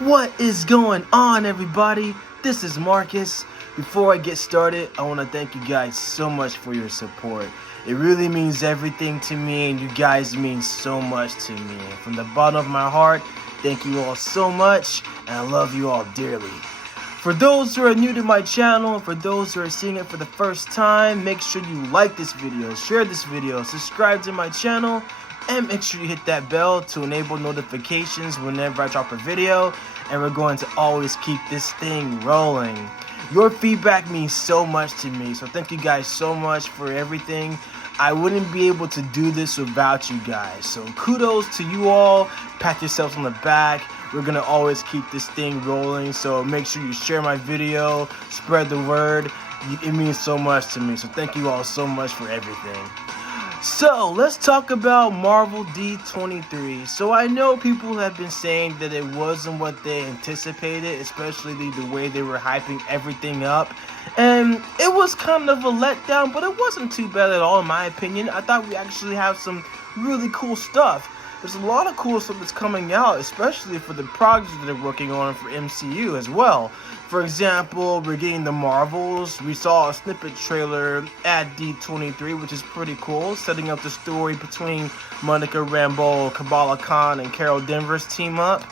What is going on, everybody? This is Marcus. Before I get started, I want to thank you guys so much for your support. It really means everything to me, and you guys mean so much to me. From the bottom of my heart, thank you all so much, and I love you all dearly. For those who are new to my channel, for those who are seeing it for the first time, make sure you like this video, share this video, subscribe to my channel, and make sure you hit that bell to enable notifications whenever I drop a video, and we're going to always keep this thing rolling. Your feedback means so much to me, so thank you guys so much for everything. I wouldn't be able to do this without you guys, so kudos to you all. Pat yourselves on the back. We're gonna always keep this thing rolling, so make sure you share my video, spread the word. It means so much to me, so thank you all so much for everything. So let's talk about Marvel D23. So I know people have been saying that it wasn't what they anticipated, especially the way they were hyping everything up, and it was kind of a letdown, but it wasn't too bad at all in my opinion. I thought we actually have some really cool stuff. There's a lot of cool stuff that's coming out, especially for the projects that they're working on for MCU as well. For example, we're getting the Marvels. We saw a snippet trailer at D23, which is pretty cool, setting up the story between Monica Rambeau, Kamala Khan, and Carol Danvers team up.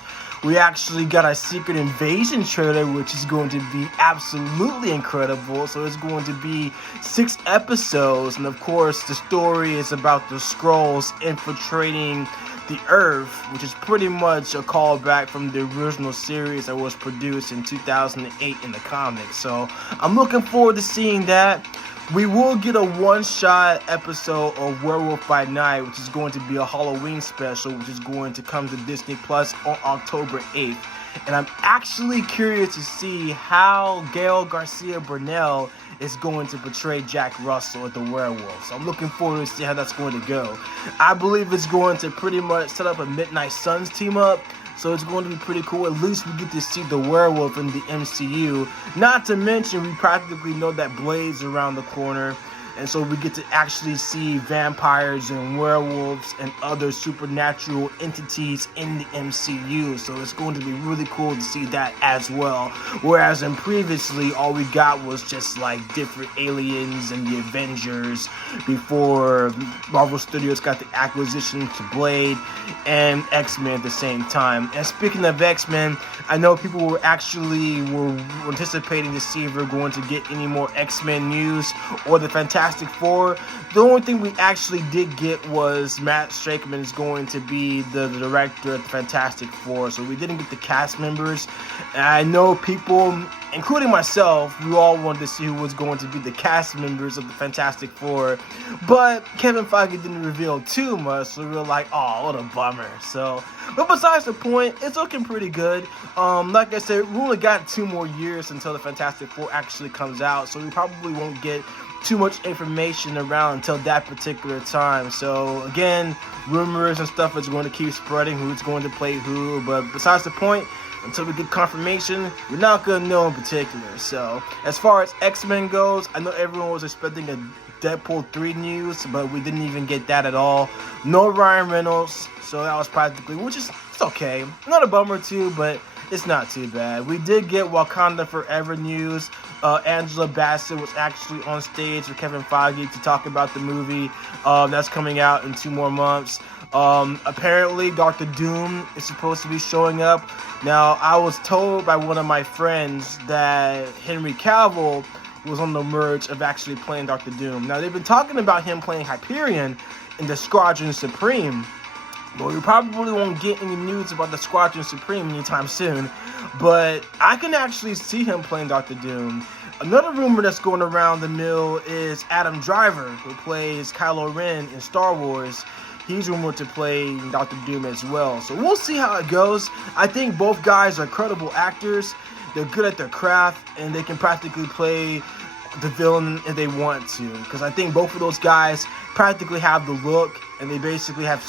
We actually got a Secret Invasion trailer, which is going to be absolutely incredible. So it's going to be 6 episodes, and of course the story is about the Skrulls infiltrating the Earth, which is pretty much a callback from the original series that was produced in 2008 in the comics. So I'm looking forward to seeing that. We will get a one-shot episode of Werewolf by Night, which is going to be a Halloween special, which is going to come to Disney Plus on October 8th. And I'm actually curious to see how Gael Garcia Bernal is going to portray Jack Russell as the werewolf. So I'm looking forward to see how that's going to go. I believe it's going to pretty much set up a Midnight Suns team up. So it's going to be pretty cool. At least we get to see the werewolf in the MCU. Not to mention, we practically know that Blade's around the corner. And so we get to actually see vampires and werewolves and other supernatural entities in the MCU. So it's going to be really cool to see that as well. Whereas in previously, all we got was just like different aliens and the Avengers before Marvel Studios got the acquisition to Blade and X-Men at the same time. And speaking of X-Men, I know people were anticipating to see if we're going to get any more X-Men news or the Fantastic Four. The only thing we actually did get was Matt Shakman is going to be the director of the Fantastic Four, so we didn't get the cast members. And I know people, including myself, we all wanted to see who was going to be the cast members of the Fantastic Four, but Kevin Feige didn't reveal too much, so we were like, oh, what a bummer. So, but besides the point, it's looking pretty good. Like I said, we only got 2 more years until the Fantastic Four actually comes out, so we probably won't get too much information around until that particular time. So again, rumors and stuff is going to keep spreading who's going to play who, but besides the point, until we get confirmation, we're not going to know in particular. So as far as X-Men goes, I know everyone was expecting a Deadpool 3 news, but we didn't even get that at all. No Ryan Reynolds, so that was practically, which is, it's okay. Not a bummer too, but it's not too bad. We did get Wakanda Forever news. Angela Bassett was actually on stage with Kevin Feige to talk about the movie that's coming out in 2 more months. Apparently, Dr. Doom is supposed to be showing up. Now, I was told by one of my friends that Henry Cavill was on the merge of actually playing Dr. Doom. Now, they've been talking about him playing Hyperion in the Squadron Supreme. But we probably won't get any news about the Squadron Supreme anytime soon. But I can actually see him playing Dr. Doom. Another rumor that's going around the mill is Adam Driver, who plays Kylo Ren in Star Wars. He's rumored to play Dr. Doom as well. So we'll see how it goes. I think both guys are credible actors. They're good at their craft, and they can practically play the villain if they want to, because I think both of those guys practically have the look, and they basically have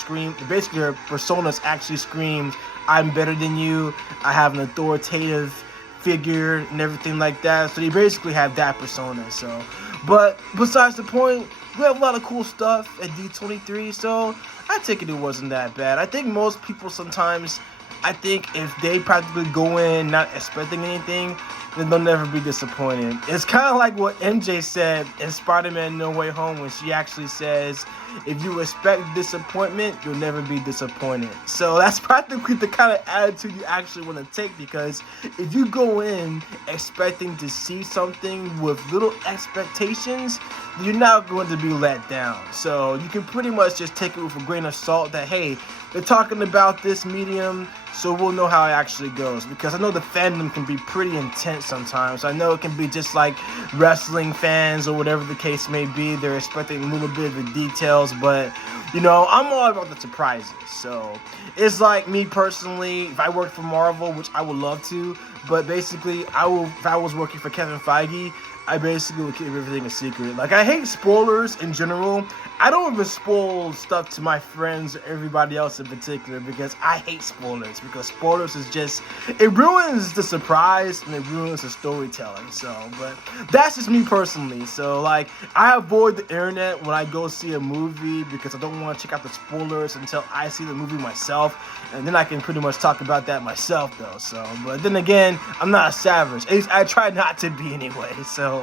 basically their personas actually scream, I'm better than you, I have an authoritative figure and everything like that. So they basically have that persona. So, but besides the point, we have a lot of cool stuff at D23, so I take it wasn't that bad. I think most people sometimes I think if they practically go in not expecting anything, then they'll never be disappointed. It's kind of like what MJ said in Spider-Man No Way Home when she actually says, if you expect disappointment, you'll never be disappointed. So that's practically the kind of attitude you actually want to take, because if you go in expecting to see something with little expectations, you're not going to be let down. So you can pretty much just take it with a grain of salt that, hey, they're talking about this medium, so we'll know how it actually goes. Because I know the fandom can be pretty intense sometimes. I know it can be just like wrestling fans or whatever the case may be. They're expecting a little bit of the details, but you know, I'm all about the surprises. So it's like me personally, if I worked for Marvel, which I would love to, but basically if I was working for Kevin Feige, I basically would keep everything a secret. Like, I hate spoilers in general. I don't even spoil stuff to my friends or everybody else in particular, because I hate spoilers. Because spoilers is just, it ruins the surprise and it ruins the storytelling. So, but that's just me personally. So, like, I avoid the internet when I go see a movie because I don't want to check out the spoilers until I see the movie myself. And then I can pretty much talk about that myself, though. So, but then again, I'm not a savage. At least I try not to be anyway. So,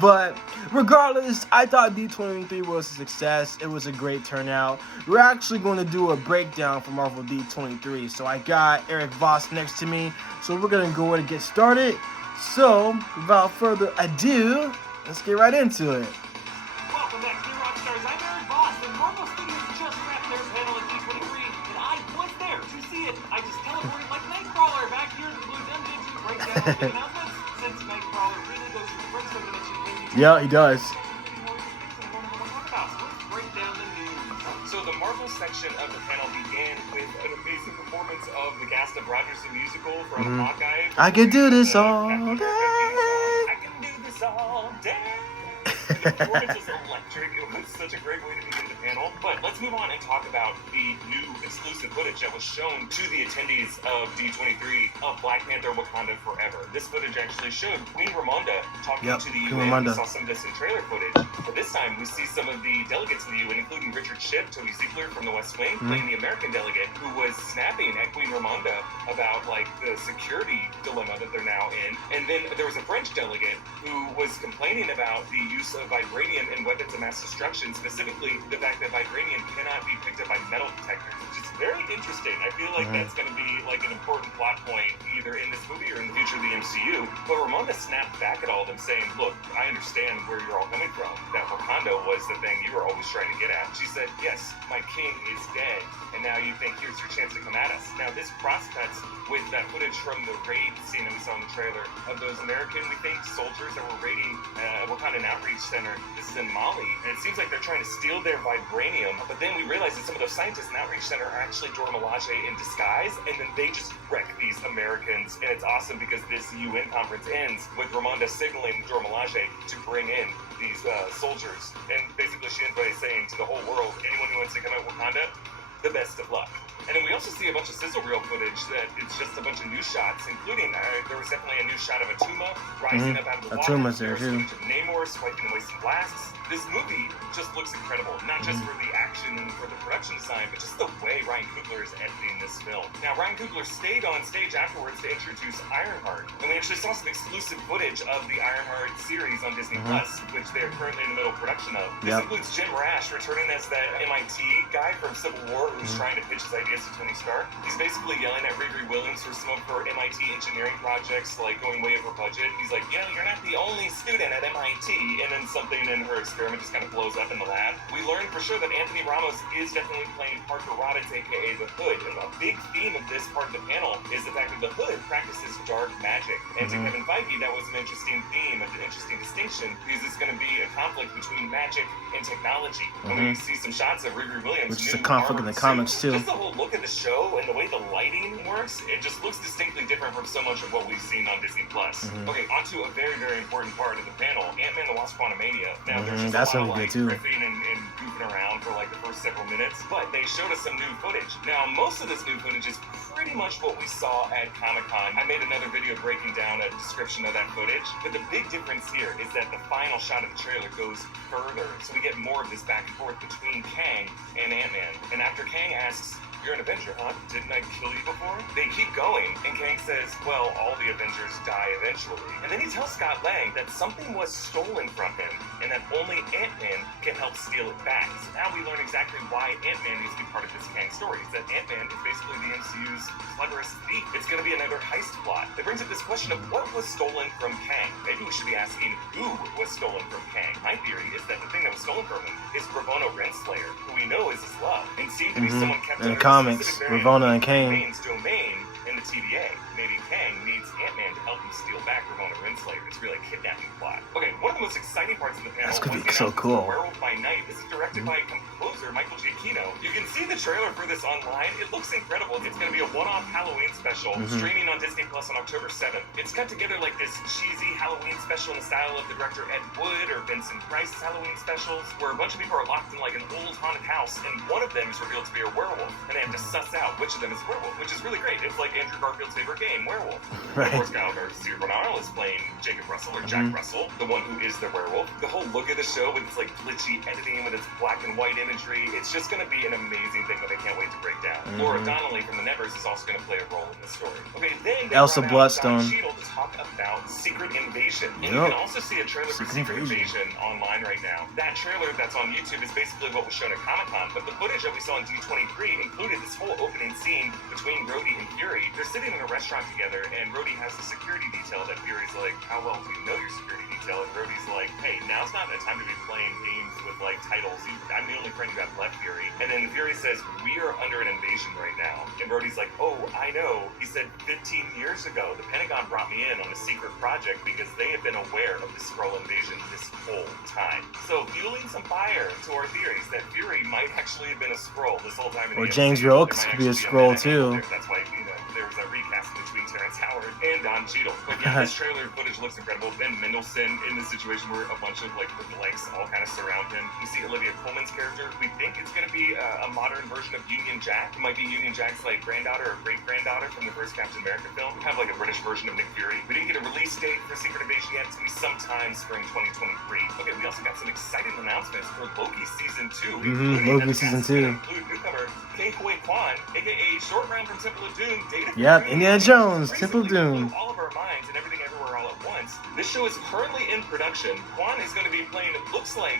but regardless, I thought D23 was a success. It was a great turnout. We're actually going to do a breakdown for Marvel D23. So I got Erik Voss next to me. So we're going to go ahead and get started. So without further ado, let's get right into it. Welcome back to Rockstars. I'm Erik Voss, and Marvel Studios just wrapped their panel at D23, and I was there to see it. I just teleported like Nightcrawler back here to the Blue Dungeon to break down all the announcements, since Nightcrawler really goes to the Prince dimension. Yeah, he does. So the Marvel section of the panel began with an amazing performance of the cast of Rogers the Musical from Hawkeye. I can do this all day. I can do this all day. The performance was electric. It was such a great way to begin the panel. But let's move on and talk about the new exclusive footage that was shown to the attendees of D23 of Black Panther Wakanda Forever. This footage actually showed Queen Ramonda talking to the UN. We saw some of this in trailer footage. But this time we see some of the delegates of the UN, including Richard Schiff, Tony Ziegler from the West Wing, playing the American delegate, who was snapping at Queen Ramonda about like the security dilemma that they're now in. And then there was a French delegate who was complaining about the use of vibranium in weapons of mass destruction, specifically the fact that vibranium cannot be picked up by metal detectors, which is very interesting. I feel like that's going to be like an important plot point either in this movie or in the future of the MCU. But Ramonda snapped back at all of them saying, look, I understand where you're all coming from, that Wakanda was the thing you were always trying to get at. She said, yes, my king is dead, and now you think here's your chance to come at us. Now this cross-cuts with that footage from the raid scene that we saw in the trailer of those American, we think, soldiers that were raiding Wakandan Outreach Center. This is in Mali, and it seems like they're trying to steal their vibranium, but then we realize that some of those scientists in Outreach Center are actually Dora Milaje in disguise, and then they just wreck these Americans, and it's awesome because this UN conference ends with Ramonda signaling Dora Milaje to bring in these soldiers, and basically she ends by saying to the whole world, anyone who wants to come out Wakanda, the best of luck. And then we also see a bunch of sizzle reel footage that it's just a bunch of new shots, including there was definitely a new shot of Atuma rising up out of the water. Atuma's there too. Footage of Namor swiping away some blasts. This movie just looks incredible, not just for the action and for the production design, but just the way Ryan Coogler is editing this film. Now, Ryan Coogler stayed on stage afterwards to introduce Ironheart, and we actually saw some exclusive footage of the Ironheart series on Disney Plus, which they're currently in the middle of production of. This includes Jim Rash returning as that MIT guy from Civil War who's trying to pitch his ideas to Tony Stark. He's basically yelling at Riri Williams for some of her MIT engineering projects, like going way over budget. He's like, yeah, you're not the only student at MIT, and then something in her experiment just kind of blows up in the lab. We learned for sure that Anthony Ramos is definitely playing Parker Roddins, aka the Hood, and a big theme of this part of the panel is the fact that the Hood practices dark magic. And to Kevin Feige, that was an interesting theme, an interesting distinction, because it's going to be a conflict between magic and technology. And we see some shots of Riri Williams, which is a conflict in the comics too. Just the whole look of the show and the way the lighting works, it just looks distinctly different from so much of what we've seen on Disney Plus. Okay, on to a very, very important part of the panel, Ant-Man the Wasp Quantumania. Now, there's just a lot of like riffing and goofing around for like the first several minutes, but they showed us some new footage. Now, most of this new footage is pretty much what we saw at Comic-Con. I made another video breaking down a description of that footage, but the big difference here is that the final shot of the trailer goes further, so we get more of this back and forth between Kang and Ant-Man. And after Kang asks, you're an Avenger, huh? Didn't I kill you before? They keep going, and Kang says, well, all the Avengers die eventually. And then he tells Scott Lang that something was stolen from him, and that only Ant-Man can help steal it back. So now we learn exactly why Ant-Man needs to be part of this Kang story. It's that Ant-Man is basically the MCU's cleverest thief. It's going to be another heist plot. It brings up this question of what was stolen from Kang. Maybe we should be asking who was stolen from Kang. My theory is that the thing that was stolen from him is Ravonna Renslayer, who we know is his love, and seemed to be someone kept in under comics, Ravonna and Kang. Kane's domain in the TVA. Maybe Kang needs Ant-Man to help him steal back Ravonna Renslayer. It's really a kidnapping plot. Okay, one of the most exciting parts of the panel That's gonna was be the so announcement cool. of Werewolf by Night. This is directed by composer Michael Giacchino. You can see the trailer for this online. It looks incredible. It's going to be a one-off Halloween special streaming on Disney Plus on October 7th. It's cut together like this cheesy Halloween special in the style of the director Ed Wood or Vincent Price's Halloween specials, where a bunch of people are locked in like an old haunted house, and one of them is revealed to be a werewolf, and they have to suss out which of them is a werewolf, which is really great. It's like Andrew Garfield's favorite game, Werewolf. Right. Of course, Cesar Bernal is playing Jacob Russell, or Jack Russell, the one who is the werewolf. The whole look of the show with its like glitchy editing, with its black and white imagery, it's just going to be an amazing thing that I can't wait to break down. Laura Donnelly from the Nevers is also going to play a role in this story. Okay, then they Elsa brought out Bloodstone. Don Cheadle to talk about Secret Invasion. And Yep. you can also see a trailer for Secret Secret Invasion online right now. That trailer that's on YouTube is basically what was shown at Comic-Con, but the footage that we saw on D23 included this whole opening scene between Rhodey and Fury. They're sitting in a restaurant together, and Rhodey has a security detail that Fury's like, how well do you know your security detail? And Rhodey's like, hey, now's not the time to be playing games with like titles. I'm the only friend you have left, Fury. And then Fury says, we are under an invasion right now. And Rhodey's like, oh, I know. He said 15 years ago, the Pentagon brought me in on a secret project because they have been aware of the Skrull invasion this whole time. So fueling some fire to our theories that Fury might actually have been a Skrull this whole time. Or James Rhodes could be a Skrull too. That's why, there was a recast between Terrence Howard and Don Cheadle. But yeah, this trailer footage looks incredible. Ben Mendelsohn in this situation where a bunch of like legs all kind of surround him. You see Olivia Colman's character. We think it's going to be a modern version of Union Jack. It might be Union Jack's like granddaughter or great-granddaughter from the first Captain America film. Kind of like a British version of Nick Fury. We didn't get a release date for Secret Invasion yet. It's going to be sometime spring 2023. Okay, we also got some exciting announcements for Loki Season 2. Loki Season 2. Include newcomer Ke Huy Quan, aka Short Round from Temple of Doom, Data. Yep, Indiana Jones, Temple of Doom. All of our minds and everything everywhere all at once. This show is currently in production. Quan is going to be playing, it looks like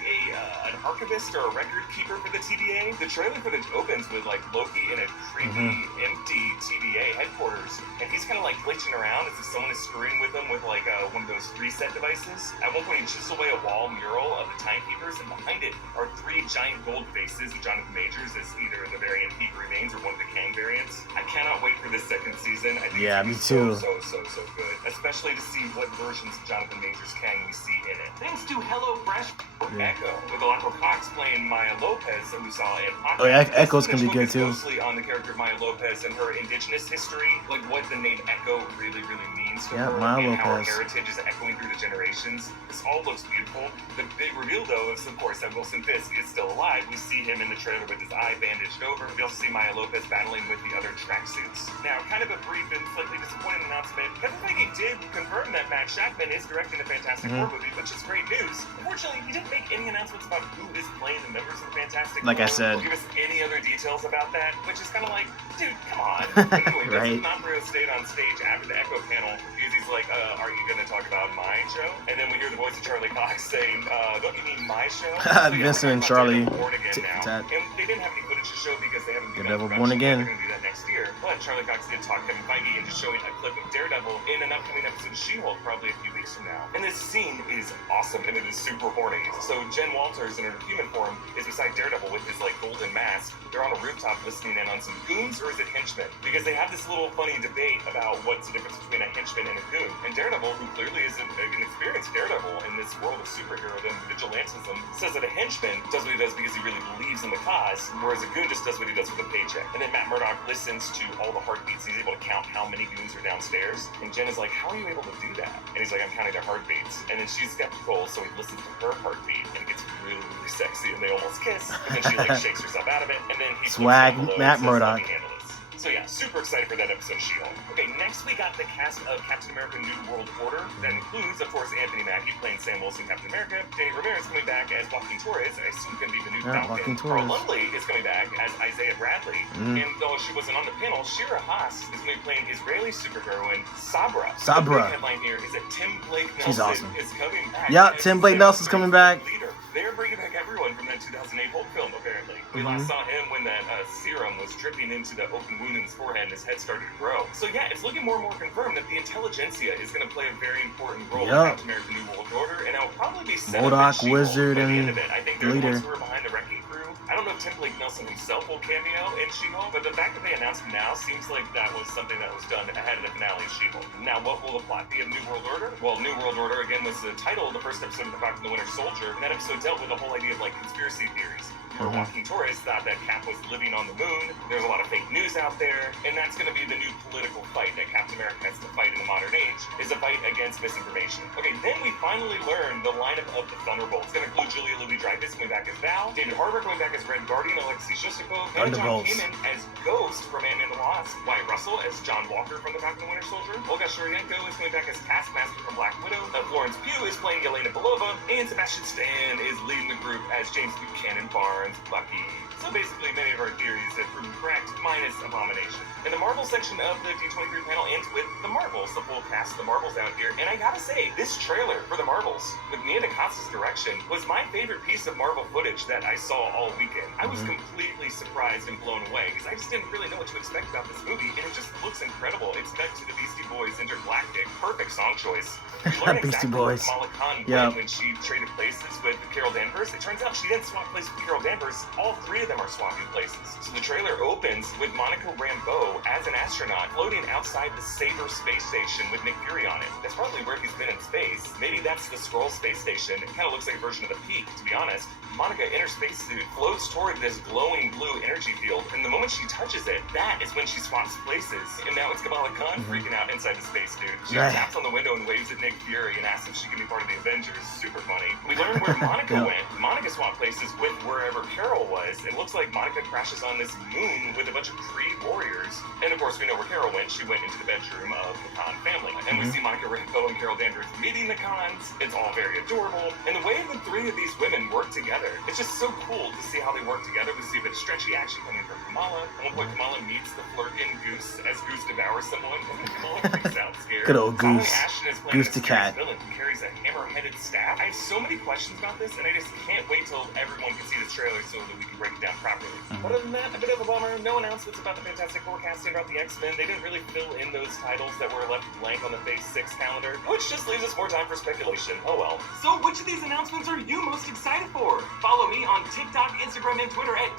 an archivist or a record keeper for the TVA. The trailer footage opens with like Loki in a creepy, empty TVA headquarters, and he's kind of like glitching around as if someone is screwing with him with like one of those reset devices. At one point, he chiseled away a wall mural of the Timekeepers, and behind it are 3 giant gold faces of Jonathan Majors as either the variant He Remains or one of the Kang variants. I cannot wait for this second season. I think Yeah, it's me gonna be too. So good. Especially to see what versions of Jonathan Majors Kang we see in it. Thanks to HelloFresh Echo, with Electro Cox playing Maya Lopez, that we saw in Hawkeye. Oh yeah, Echo's gonna be good too. Mostly on the character of Maya Lopez and her indigenous history, like what the name Echo really means to Yeah, her, Maya and how her Lopez. heritage is echoing through the generations. This all looks beautiful. The big reveal, though, is of course that Wilson Fisk is still alive. We see him in the trailer with his eye bandaged over. We also see Maya Lopez battling with the other tracksuits. Now, kind of a brief and slightly disappointing announcement. Kevin Feige did confirm that Matt Shakman is directing the Fantastic Four movie, which is great news. Unfortunately, he didn't make any announcements about who is playing the members of the Fantastic Like I Four. said. Or give us any other details about that, which is kind of like, dude, come on. Anyway, Right. D'Onofrio stayed on stage after the Echo panel because he's like, are you going to talk about my show? And then we hear the voice of Charlie Cox saying, don't you mean my show? Vincent and Charlie. Born Again now. Tat. And they didn't have any footage to show because they haven't been Daredevil Born Again. They're going to do that next year. But Charlie Cox did talk Kevin Feige into showing a clip of Daredevil in an upcoming episode of She-Hulk probably a few weeks from now. And this scene is awesome and it is super horny. So Jen Walters in her human form is beside Daredevil with his like golden mask. They're on a rooftop listening in on some goons, or is it henchmen? Because they have this little funny debate about what's the difference between a henchman and a goon. And Daredevil, who clearly is an experienced Daredevil in this world of superhero and vigilantism, says that a henchman does what he does because he really believes in the cause, whereas a goon just does what he does for the paycheck. And then Matt Murdock listens to all the heartbeats. He's able to count how many goons are downstairs. And Jen is like, how are you able to do that? And he's like, I'm counting their heartbeats. And then she's skeptical, so he listens to her heartbeat, and it gets really sexy, and they almost kiss. And then she like shakes herself out of it, and then he Swag puts down below Matt and says, Murdock. "Let me handle this." So So yeah, super excited for that episode of She-Hulk. Okay, next we got the cast of Captain America New World Order. That includes, of course, Anthony Mackie playing Sam Wilson, Captain America. Danny Ramirez coming back as Joaquin Torres. I assume going to be the new Falcon. Carl Lumbly is coming back as Isaiah Bradley. And though she wasn't on the panel, Shira Haas is going to be playing Israeli superheroine Sabra. The big headline here is that Tim Blake Nelson is coming back. Yeah, Tim Blake Nelson's coming back. Leader. They're bringing back everyone from that 2008 Hulk film, apparently. We last saw him when that serum was dripping into the open wound in his forehead and his head started to grow. So yeah, it's looking more and more confirmed that the Intelligentsia is going to play a very important role in Captain America New World Order, and it'll probably be set up in Wizard, by the and end of it. I think they're the ones who are behind the Wrecking Crew. I don't know if Tim Blake Nelson himself will cameo in She-Hulk, but the fact that they announced him now seems like that was something that was done ahead of the finale of She-Hulk. Now, what will the plot be of New World Order? Well, New World Order, again, was the title of the first episode of The Falcon and the Winter Soldier, and that episode dealt with the whole idea of, like, conspiracy theories. Where Joaquin Torres thought that Cap was living on the moon. There's a lot of fake news out there, and that's going to be the new political fight that Captain America has to fight in the modern age, is a fight against misinformation. Okay, then we finally learn the lineup of the Thunderbolts. It's going to include Julia Louis-Dreyfus coming back as Val, David Harbour coming back as Red Guardian, Alexei Shostakov, and John Kamen as Ghost from Ant-Man and the Wasp, Wyatt Russell as John Walker from The Falcon and the Winter Soldier, Olga Shurienko is coming back as Taskmaster from Black Widow, Florence Pugh is playing Yelena Belova, and Sebastian Stan is leading the group as James Buchanan Barnes, Bucky. So basically, many of our theories have proven correct, minus Abomination. And the Marvel section of the D23 panel ends with the Marvels, the full cast of the Marvels out here. And I gotta say, this trailer for the Marvels, with Nia DaCosta's direction, was my favorite piece of Marvel footage that I saw all weekend. I was completely surprised and blown away, because I just didn't really know what to expect about this movie, and it just looks incredible. It's set to the Beastie Boys' Intergalactic. Perfect song choice. We learned exactly what Kamala Khan went when she traded places with Carol Danvers. It turns out she didn't swap places with Carol Danvers. All three of them are swapping places. So the trailer opens with Monica Rambeau as an astronaut floating outside the Sabre space station with Nick Fury on it. That's probably where he's been in space. Maybe that's the Skrull space station. It kind of looks like a version of the Peak, to be honest. Monica, in her spacesuit, floats toward this glowing blue energy field, and the moment she touches it, that is when she swaps places. And now it's Kamala Khan freaking out inside the spacesuit. She taps on the window and waves at Nick Fury and asks if she can be part of the Avengers. Super funny. We learn where Monica went. Monica swapped places with wherever Carol was. It looks like Monica crashes on this moon with a bunch of Kree warriors. And of course, we know where Carol went. She went into the bedroom of the Khan family. And we see Monica Rambeau and Carol Danvers meeting the Khans. It's all very adorable. And the way the three of these women work together, it's just so cool to see how they work together. We see a bit of stretchy action coming from Kamala. At one point, Kamala meets the flirting Goose as Goose devours someone. And Kamala freaks out scared. Good old Goose. Ashton is Goose the cat. Villain who carries a hammer-headed staff. I have so many questions about this, and I just can't wait till everyone can see this trailer so that we can break it down properly. Other than that, a bit of a bummer. No announcements about the Fantastic Four casting about the X-Men. They didn't really fill in those titles that were left blank on the Phase 6 calendar, which just leaves us more time for speculation. Oh well. So which of these announcements are you most excited for? Follow me on TikTok, Instagram, and Twitter at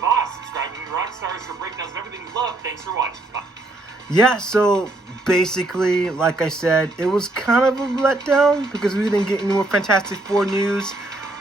Voss. Subscribe to Rockstars for breakdowns of everything you love. Thanks for watching. Bye. Yeah, so basically, like I said, it was kind of a letdown because we didn't get any more Fantastic Four news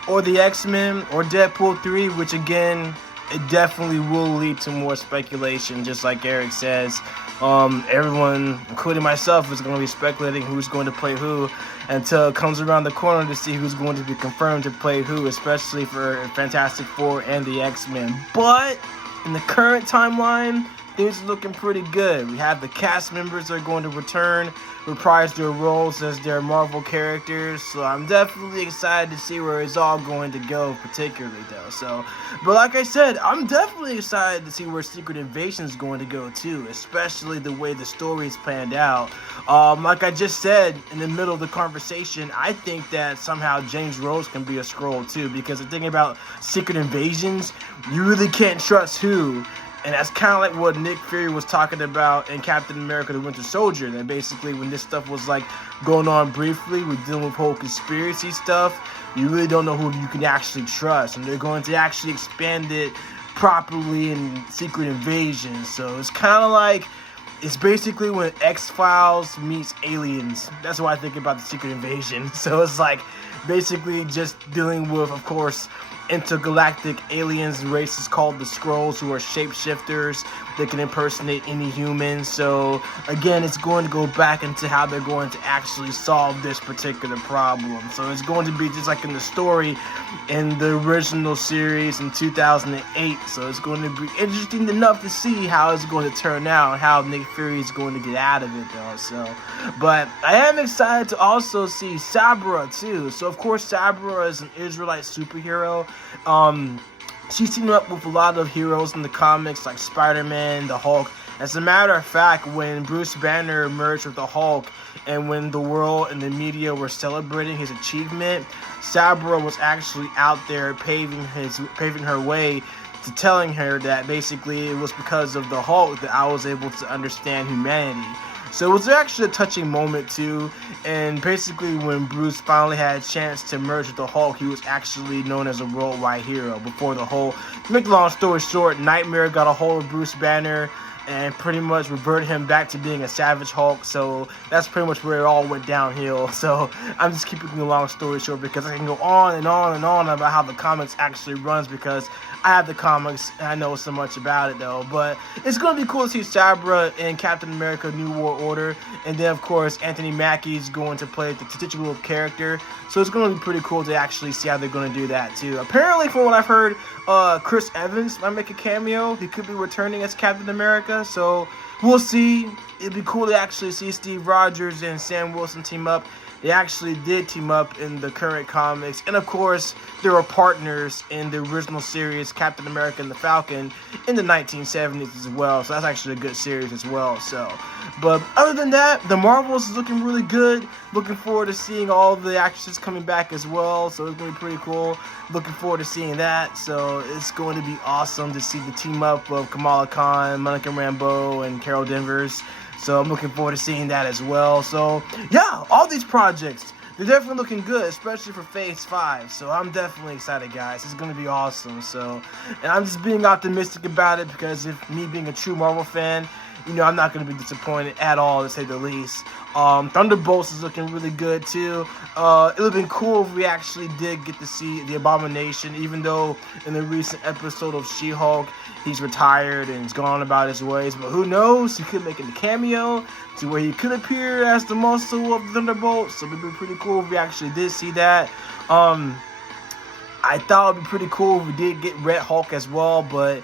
or the X-Men or Deadpool 3, which again, it definitely will lead to more speculation, just like Erik says. Everyone, including myself, is going to be speculating who's going to play who until it comes around the corner to see who's going to be confirmed to play who, especially for Fantastic Four and the X-Men. But in the current timeline, things are looking pretty good. We have the cast members that are going to return, reprise their roles as their Marvel characters. So I'm definitely excited to see where it's all going to go, particularly though. So, but like I said, I'm definitely excited to see where Secret Invasion is going to go too, especially the way the story is planned out. Like I just said in the middle of the conversation, I think that somehow James Rhodes can be a Skrull too, because the thing about Secret Invasions, you really can't trust who. And that's kind of like what Nick Fury was talking about in Captain America the Winter Soldier. That basically when this stuff was like going on briefly, we're dealing with whole conspiracy stuff, you really don't know who you can actually trust. And they're going to actually expand it properly in Secret Invasion. So it's kind of like, it's basically when X-Files meets Aliens. That's what I think about the Secret Invasion. So it's like basically just dealing with, of course, intergalactic aliens races called the Skrulls, who are shapeshifters. They can impersonate any human. So again, it's going to go back into how they're going to actually solve this particular problem. So it's going to be just like in the story in the original series in 2008. So it's going to be interesting enough to see how it's going to turn out, how Nick Fury is going to get out of it though. So, but I am excited to also see Sabra too. So of course Sabra is an Israelite superhero. She's teamed up with a lot of heroes in the comics like Spider-Man, the Hulk. As a matter of fact, when Bruce Banner merged with the Hulk and when the world and the media were celebrating his achievement, Sabra was actually out there paving her way to telling her that basically it was because of the Hulk that I was able to understand humanity. So it was actually a touching moment too, and basically when Bruce finally had a chance to merge with the Hulk, he was actually known as a worldwide hero before the whole, to make the long story short, Nightmare got a hold of Bruce Banner and pretty much reverted him back to being a Savage Hulk. So that's pretty much where it all went downhill. So I'm just keeping the long story short because I can go on and on and on about how the comics actually runs because I have the comics and I know so much about it though. But it's going to be cool to see Sabra in Captain America New World Order. And then of course Anthony Mackie is going to play the titular character. So it's going to be pretty cool to actually see how they're going to do that too. Apparently from what I've heard, Chris Evans might make a cameo. He could be returning as Captain America. So we'll see. It'd be cool to actually see Steve Rogers and Sam Wilson team up. They actually did team up in the current comics. And of course, they were partners in the original series, Captain America and the Falcon, in the 1970s as well. So that's actually a good series as well. So, but other than that, the Marvels is looking really good. Looking forward to seeing all the actresses coming back as well. So it's going to be pretty cool. Looking forward to seeing that. So it's going to be awesome to see the team up of Kamala Khan, Monica Rambeau, and Carol Danvers. So I'm looking forward to seeing that as well. So yeah, all these projects, they're definitely looking good, especially for Phase 5. So I'm definitely excited, guys. It's going to be awesome. So, and I'm just being optimistic about it because if me being a true Marvel fan, you know, I'm not going to be disappointed at all, to say the least. Thunderbolts is looking really good, too. It would have been cool if we actually did get to see the Abomination, even though in the recent episode of She-Hulk, he's retired and he's gone about his ways. But who knows? He could make a cameo to where he could appear as the muscle of the Thunderbolts. So it would be pretty cool if we actually did see that. I thought it would be pretty cool if we did get Red Hulk as well, but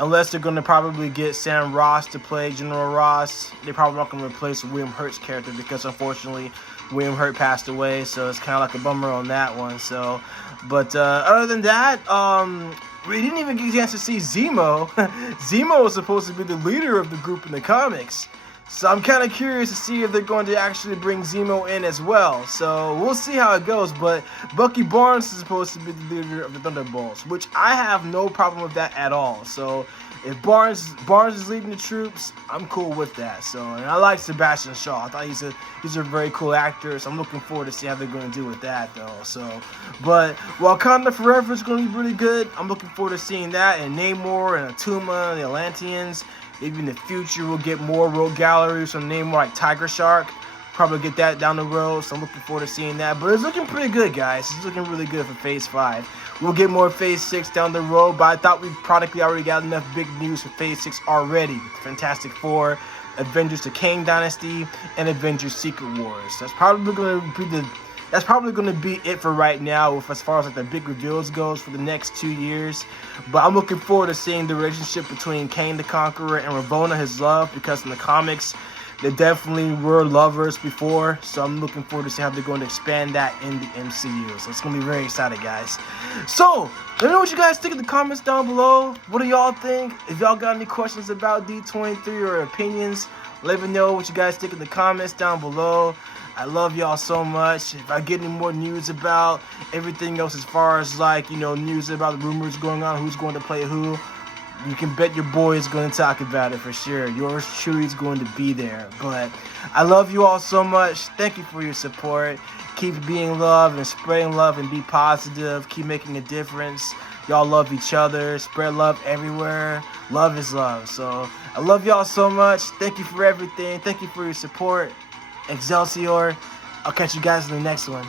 unless they're going to probably get Sam Ross to play General Ross, they're probably not going to replace William Hurt's character because unfortunately William Hurt passed away, so it's kind of like a bummer on that one. So, but other than that, we didn't even get a chance to see Zemo. Zemo was supposed to be the leader of the group in the comics. So I'm kind of curious to see if they're going to actually bring Zemo in as well. So we'll see how it goes. But Bucky Barnes is supposed to be the leader of the Thunderbolts, which I have no problem with that at all. So if Barnes is leading the troops, I'm cool with that. So, and I like Sebastian Shaw. I thought he's a very cool actor. So I'm looking forward to see how they're going to do with that though. So, but Wakanda Forever is going to be really good. I'm looking forward to seeing that, and Namor and Atuma and the Atlanteans. Maybe in the future we'll get more rogue galleries from Namor like Tiger Shark. Probably get that down the road, so I'm looking forward to seeing that. But it's looking pretty good, guys. It's looking really good for Phase 5. We'll get more Phase 6 down the road, but I thought we practically already got enough big news for Phase 6 already. Fantastic Four, Avengers the Kang Dynasty, and Avengers Secret Wars. That's probably going to be it for right now, as far as like the big reveals goes for the next 2 years. But I'm looking forward to seeing the relationship between Kang the Conqueror and Ravonna, his love, because in the comics they definitely were lovers before. So I'm looking forward to see how they're going to expand that in the MCU. So it's going to be very exciting, guys. So let me know what you guys think in the comments down below. What do y'all think? If y'all got any questions about D23 or opinions, let me know what you guys think in the comments down below. I love y'all so much. If I get any more news about everything else, as far as like, you know, news about the rumors going on, who's going to play who, you can bet your boy is going to talk about it for sure. Yours truly is going to be there. But I love you all so much. Thank you for your support. Keep being love and spreading love and be positive. Keep making a difference. Y'all love each other. Spread love everywhere. Love is love. So I love y'all so much. Thank you for everything. Thank you for your support. Excelsior. I'll catch you guys in the next one.